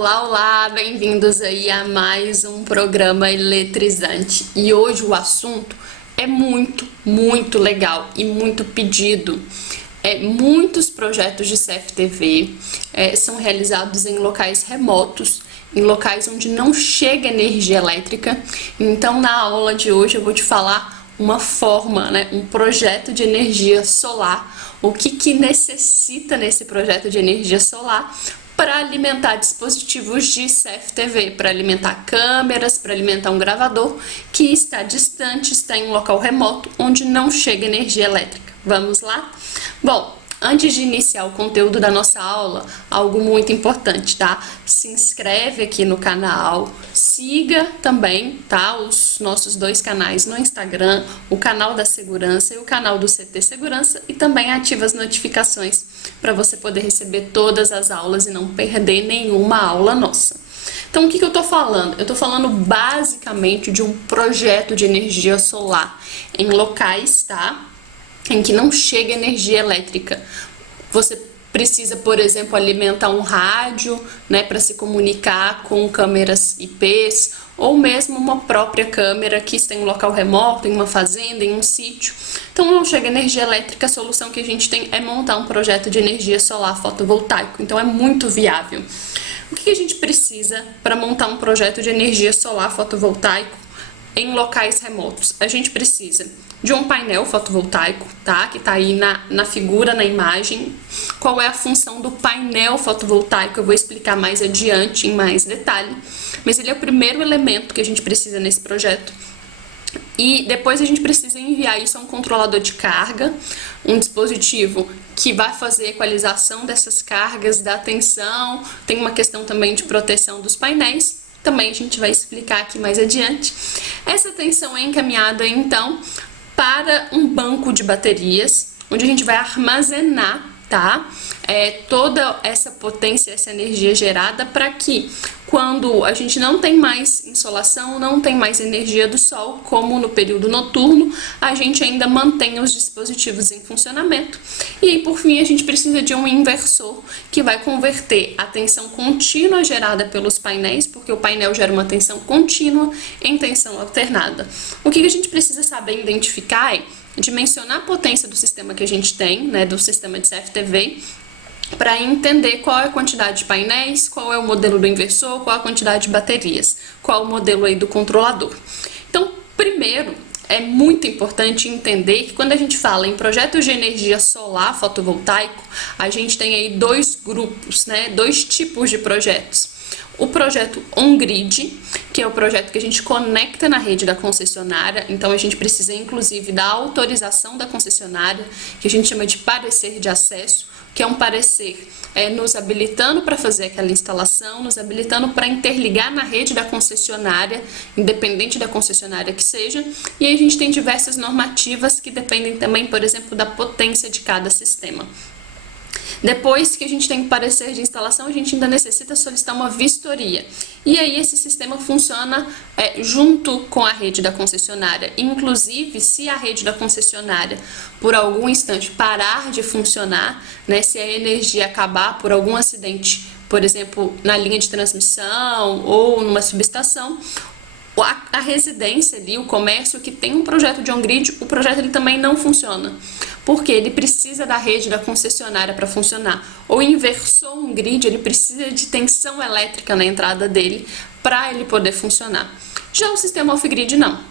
Olá, olá, bem-vindos aí a mais um programa eletrizante. E hoje o assunto é muito legal e muito pedido. Muitos projetos de CFTV são realizados em locais remotos, em locais onde não chega energia elétrica. Então, na aula de hoje eu vou te falar uma forma, um projeto de energia solar, o que necessita nesse projeto de energia solar para alimentar dispositivos de CFTV, para alimentar câmeras, para alimentar um gravador que está distante, está em um local remoto onde não chega energia elétrica. Vamos lá? Bom, antes de iniciar o conteúdo da nossa aula, algo muito importante, tá? Se inscreve aqui no canal, siga também, tá? Os nossos dois canais no Instagram, o canal da segurança e o canal do CT Segurança, e também ativa as notificações para você poder receber todas as aulas e não perder nenhuma aula nossa. Então, o que eu tô falando? Eu tô falando basicamente de um projeto de energia solar em locais, tá? Em que não chega energia elétrica. Você precisa, por exemplo, alimentar um rádio, para se comunicar com câmeras IPs, ou mesmo uma própria câmera que está em um local remoto, em uma fazenda, em um sítio. Então não chega energia elétrica, a solução que a gente tem é montar um projeto de energia solar fotovoltaico. Então é muito viável. O que a gente precisa para montar um projeto de energia solar fotovoltaico em locais remotos? A gente precisa de um painel fotovoltaico, tá? Que tá aí na figura, na imagem. Qual é a função do painel fotovoltaico? Eu vou explicar mais adiante, em mais detalhe. Mas ele é o primeiro elemento que a gente precisa nesse projeto. E depois a gente precisa enviar isso a um controlador de carga, um dispositivo que vai fazer a equalização dessas cargas, da tensão. Tem uma questão também de proteção dos painéis. Também a gente vai explicar aqui mais adiante. Essa tensão é encaminhada, então, para um banco de baterias, onde a gente vai armazenar, tá? Toda essa potência, essa energia gerada, para que quando a gente não tem mais insolação, não tem mais energia do sol, como no período noturno, a gente ainda mantenha os dispositivos em funcionamento. E aí, por fim, a gente precisa de um inversor que vai converter a tensão contínua gerada pelos painéis, porque o painel gera uma tensão contínua, em tensão alternada. O que a gente precisa saber identificar é dimensionar a potência do sistema que a gente tem, do sistema de CFTV, para entender qual é a quantidade de painéis, qual é o modelo do inversor, qual é a quantidade de baterias, qual é o modelo aí do controlador. Então, primeiro, é muito importante entender que quando a gente fala em projetos de energia solar fotovoltaico, a gente tem aí dois grupos, dois tipos de projetos. O projeto on-grid, que é o projeto que a gente conecta na rede da concessionária, então a gente precisa inclusive da autorização da concessionária, que a gente chama de parecer de acesso, que é um parecer nos habilitando para fazer aquela instalação, nos habilitando para interligar na rede da concessionária, independente da concessionária que seja, e aí a gente tem diversas normativas que dependem também, por exemplo, da potência de cada sistema. Depois que a gente tem o parecer de instalação, a gente ainda necessita solicitar uma vistoria. E aí esse sistema funciona junto com a rede da concessionária. Inclusive, se a rede da concessionária, por algum instante, parar de funcionar, se a energia acabar por algum acidente, por exemplo, na linha de transmissão ou numa subestação, a residência ali, o comércio que tem um projeto de on-grid, o projeto ele também não funciona, porque ele precisa da rede da concessionária para funcionar. O inversor on-grid, ele precisa de tensão elétrica na entrada dele para ele poder funcionar. Já o sistema off-grid não.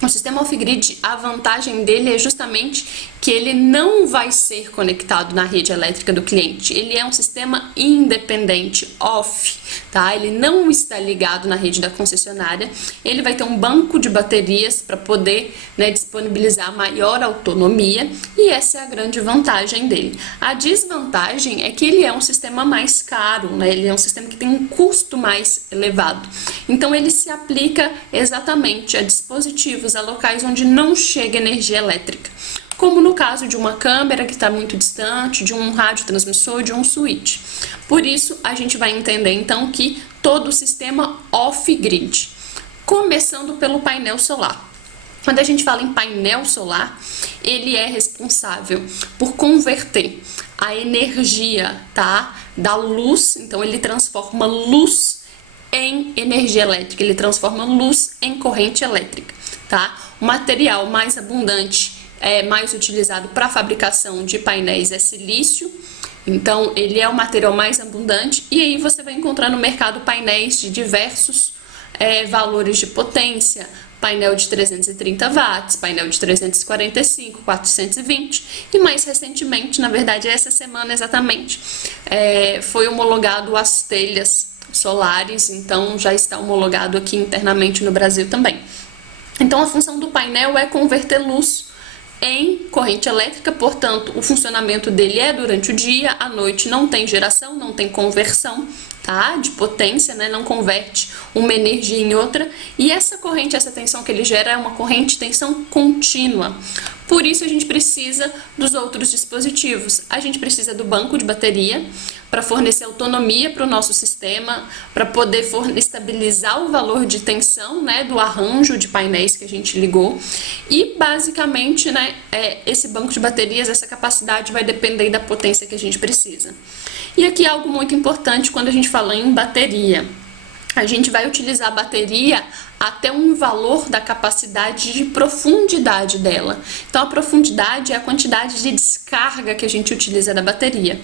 O sistema off-grid, a vantagem dele é justamente que ele não vai ser conectado na rede elétrica do cliente. Ele é um sistema independente, off, tá? Ele não está ligado na rede da concessionária. Ele vai ter um banco de baterias para poder disponibilizar maior autonomia, e essa é a grande vantagem dele. A desvantagem é que ele é um sistema mais caro, Ele é um sistema que tem um custo mais elevado. Então ele se aplica exatamente a dispositivos, a locais onde não chega energia elétrica, como no caso de uma câmera que está muito distante, de um radiotransmissor, de um switch. Por isso, a gente vai entender então que todo o sistema off-grid, começando pelo painel solar. Quando a gente fala em painel solar, ele é responsável por converter a energia, da luz, então ele transforma luz em energia elétrica, ele transforma luz em corrente elétrica, tá? O material mais abundante, mais utilizado para a fabricação de painéis é silício, então ele é o material mais abundante, e aí você vai encontrar no mercado painéis de diversos valores de potência, painel de 330 watts, painel de 345, 420, e mais recentemente, na verdade essa semana exatamente, foi homologado as telhas solares, então já está homologado aqui internamente no Brasil também. Então a função do painel é converter luz em corrente elétrica, portanto o funcionamento dele é durante o dia, à noite não tem geração, não tem conversão, tá? De potência, né? Não converte uma energia em outra, e essa corrente, essa tensão que ele gera é uma corrente de tensão contínua. Por isso a gente precisa dos outros dispositivos. A gente precisa do banco de bateria para fornecer autonomia para o nosso sistema, para poder estabilizar o valor de tensão, né, do arranjo de painéis que a gente ligou. E basicamente, né, esse banco de baterias, essa capacidade vai depender da potência que a gente precisa. E aqui algo muito importante quando a gente fala em bateria. A gente vai utilizar a bateria até um valor da capacidade de profundidade dela. Então a profundidade é a quantidade de descarga que a gente utiliza da bateria.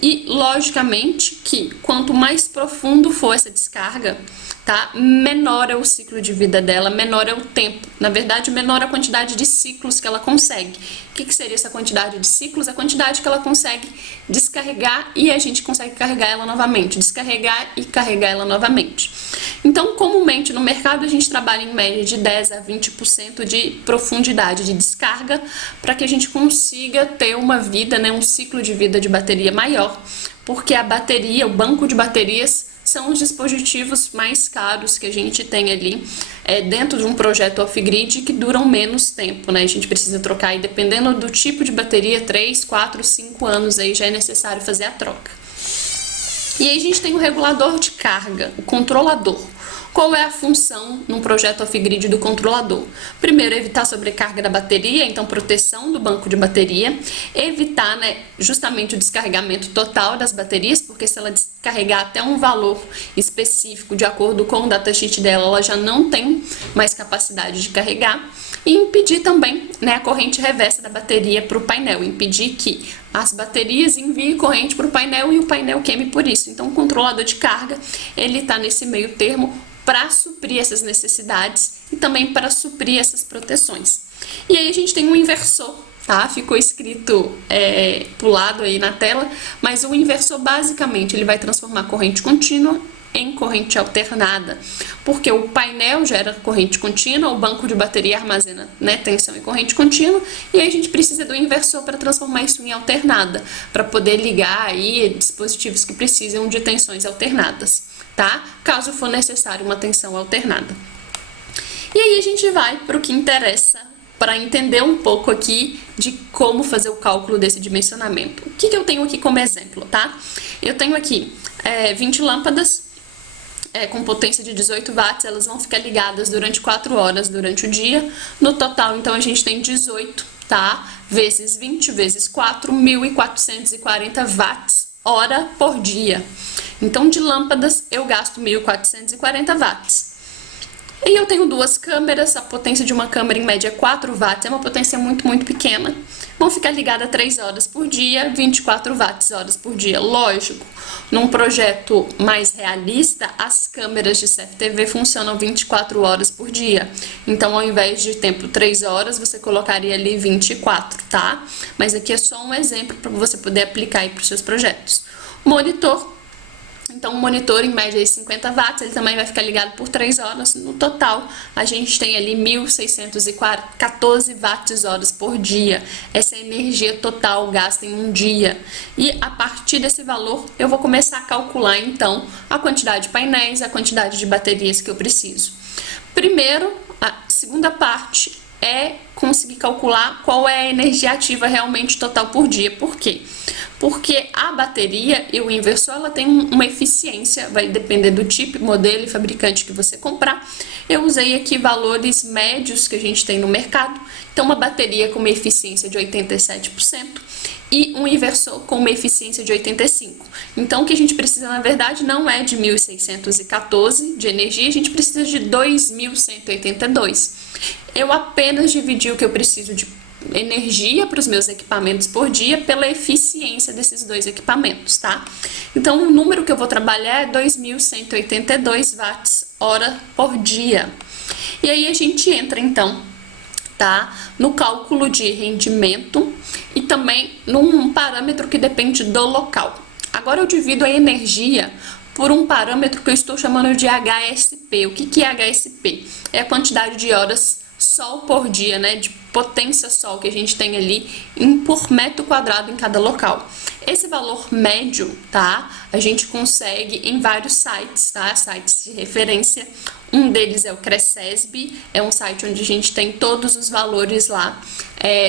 E logicamente que quanto mais profundo for essa descarga, tá, menor é o ciclo de vida dela, menor é o tempo. Na verdade, menor a quantidade de ciclos que ela consegue. O que seria essa quantidade de ciclos? A quantidade que ela consegue descarregar e a gente consegue carregar ela novamente, descarregar e carregar ela novamente. Então, comumente no mercado a gente trabalha em média de 10 a 20% de profundidade de descarga para que a gente consiga ter uma vida, né, um ciclo de vida de bateria maior, porque a bateria, o banco de baterias, são os dispositivos mais caros que a gente tem ali dentro de um projeto off-grid que duram menos tempo, né? A gente precisa trocar e dependendo do tipo de bateria, 3, 4, 5 anos aí já é necessário fazer a troca. E aí a gente tem o regulador de carga, o controlador. Qual é a função num projeto off-grid do controlador? Primeiro, evitar a sobrecarga da bateria, então proteção do banco de bateria, evitar, né, justamente o descarregamento total das baterias, porque se ela descarregar até um valor específico, de acordo com o datasheet dela, ela já não tem mais capacidade de carregar, e impedir também, né, a corrente reversa da bateria para o painel, impedir que as baterias enviem corrente para o painel e o painel queime por isso. Então o controlador de carga, ele está nesse meio termo para suprir essas necessidades e também para suprir essas proteções. E aí a gente tem um inversor, tá? Ficou escrito pulado aí na tela, mas o inversor basicamente ele vai transformar corrente contínua em corrente alternada, porque o painel gera corrente contínua, o banco de bateria armazena, né, tensão e corrente contínua, e aí a gente precisa do inversor para transformar isso em alternada, para poder ligar aí dispositivos que precisam de tensões alternadas, tá? Caso for necessário uma tensão alternada. E aí a gente vai para o que interessa, para entender um pouco aqui de como fazer o cálculo desse dimensionamento. O que eu tenho aqui como exemplo, tá? Eu tenho aqui 20 lâmpadas com potência de 18 watts, elas vão ficar ligadas durante 4 horas durante o dia. No total, então, a gente tem 18, tá? Vezes 20, vezes 4, 1.440 watts hora por dia. Então, de lâmpadas, eu gasto 1.440 watts. E eu tenho duas câmeras, a potência de uma câmera em média é 4 watts, é uma potência muito, muito pequena. Vão ficar ligadas 3 horas por dia, 24 watts horas por dia. Lógico, num projeto mais realista, as câmeras de CFTV funcionam 24 horas por dia. Então, ao invés de tempo 3 horas, você colocaria ali 24, tá? Mas aqui é só um exemplo para você poder aplicar aí para os seus projetos. Monitor. Então, o monitor, em média, de 50 watts, ele também vai ficar ligado por 3 horas. No total, a gente tem ali 1.614 watts horas por dia. Essa é a energia total gasta em um dia. E, a partir desse valor, eu vou começar a calcular, então, a quantidade de painéis, a quantidade de baterias que eu preciso. Primeiro, a segunda parte é conseguir calcular qual é a energia ativa realmente total por dia. Por quê? Porque a bateria e o inversor, ela tem uma eficiência, vai depender do tipo, modelo e fabricante que você comprar. Eu usei aqui valores médios que a gente tem no mercado. Então, uma bateria com uma eficiência de 87% e um inversor com uma eficiência de 85. Então, o que a gente precisa, na verdade, não é de 1.614 de energia, a gente precisa de 2.182. Eu apenas dividi o que eu preciso de energia para os meus equipamentos por dia pela eficiência desses dois equipamentos, tá? Então, o número que eu vou trabalhar é 2.182 watts hora por dia. E aí a gente entra, então, tá, no cálculo de rendimento e também num parâmetro que depende do local. Agora eu divido a energia por um parâmetro que eu estou chamando de HSP. O que é HSP? É a quantidade de horas sol por dia, né, de potência sol que a gente tem ali por metro quadrado em cada local. Esse valor médio, tá, a gente consegue em vários sites, tá, sites de referência. Um deles é o Cresesb, é um site onde a gente tem todos os valores lá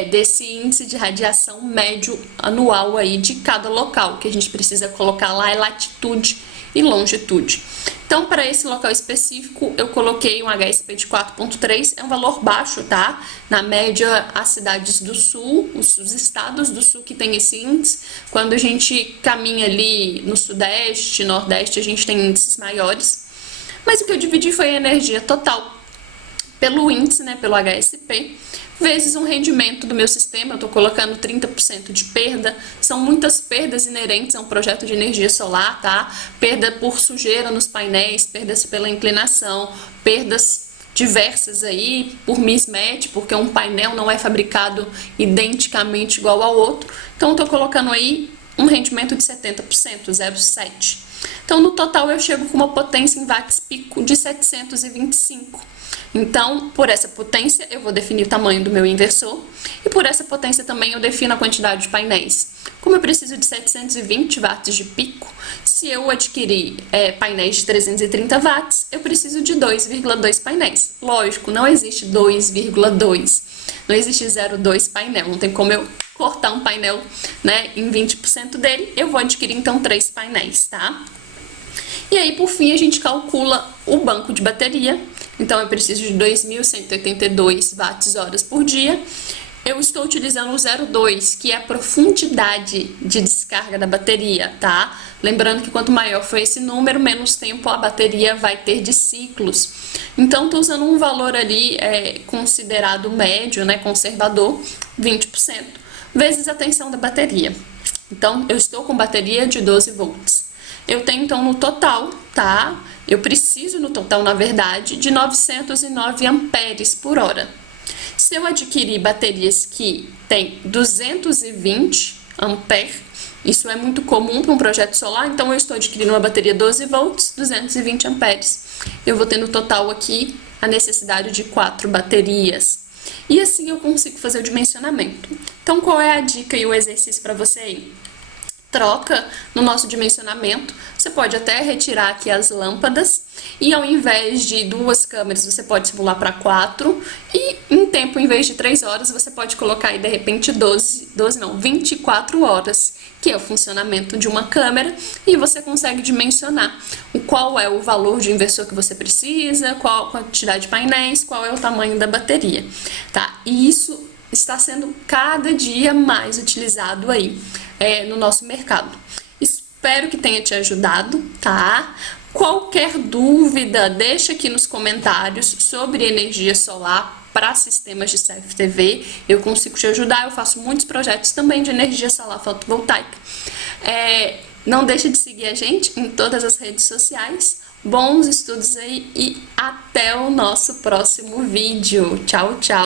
desse índice de radiação médio anual aí de cada local. O que a gente precisa colocar lá é latitude e longitude. Então, para esse local específico, eu coloquei um HSP de 4.3, é um valor baixo, tá? Na média, as cidades do sul, os estados do sul que tem esse índice, quando a gente caminha ali no sudeste, nordeste, a gente tem índices maiores. Mas o que eu dividi foi a energia total pelo índice, né, pelo HSP, vezes um rendimento do meu sistema. Eu estou colocando 30% de perda. São muitas perdas inerentes a um projeto de energia solar, tá? Perda por sujeira nos painéis, perdas pela inclinação, perdas diversas aí por mismatch, porque um painel não é fabricado identicamente igual ao outro. Então, eu estou colocando aí um rendimento de 70%, 0,7. Então, no total, eu chego com uma potência em watts pico de 725. Então, por essa potência, eu vou definir o tamanho do meu inversor e por essa potência também eu defino a quantidade de painéis. Como eu preciso de 720 watts de pico, se eu adquirir painéis de 330 watts, eu preciso de 2,2 painéis. Lógico, não existe 2,2, não existe 0,2 painel, não tem como eu cortar um painel, né, em 20% dele, eu vou adquirir então 3 painéis, tá? E aí, por fim, a gente calcula o banco de bateria. Então, eu preciso de 2.182 watts-horas por dia. Eu estou utilizando o 0,2, que é a profundidade de descarga da bateria, tá? Lembrando que quanto maior for esse número, menos tempo a bateria vai ter de ciclos. Então, estou usando um valor ali considerado médio, né, conservador, 20%, vezes a tensão da bateria. Então, eu estou com bateria de 12 volts. Eu tenho, então, no total, tá? Eu preciso, no total, na verdade, de 909 amperes por hora. Se eu adquirir baterias que têm 220 amperes, isso é muito comum para um projeto solar, então eu estou adquirindo uma bateria 12 volts, 220 amperes. Eu vou ter no total aqui a necessidade de 4 baterias. E assim eu consigo fazer o dimensionamento. Então, qual é a dica e o exercício para você aí? Troca no nosso dimensionamento, você pode até retirar aqui as lâmpadas e ao invés de 2 câmeras você pode simular para 4 e em tempo, em vez de 3 horas, você pode colocar aí de repente 24 horas, que é o funcionamento de uma câmera, e você consegue dimensionar qual é o valor de inversor que você precisa, qual a quantidade de painéis, qual é o tamanho da bateria, tá? E isso está sendo cada dia mais utilizado aí no nosso mercado. Espero que tenha te ajudado, tá? Qualquer dúvida, deixa aqui nos comentários sobre energia solar para sistemas de CFTV. Eu consigo te ajudar, eu faço muitos projetos também de energia solar fotovoltaica. Não deixa de seguir a gente em todas as redes sociais. Bons estudos aí e até o nosso próximo vídeo. Tchau, tchau!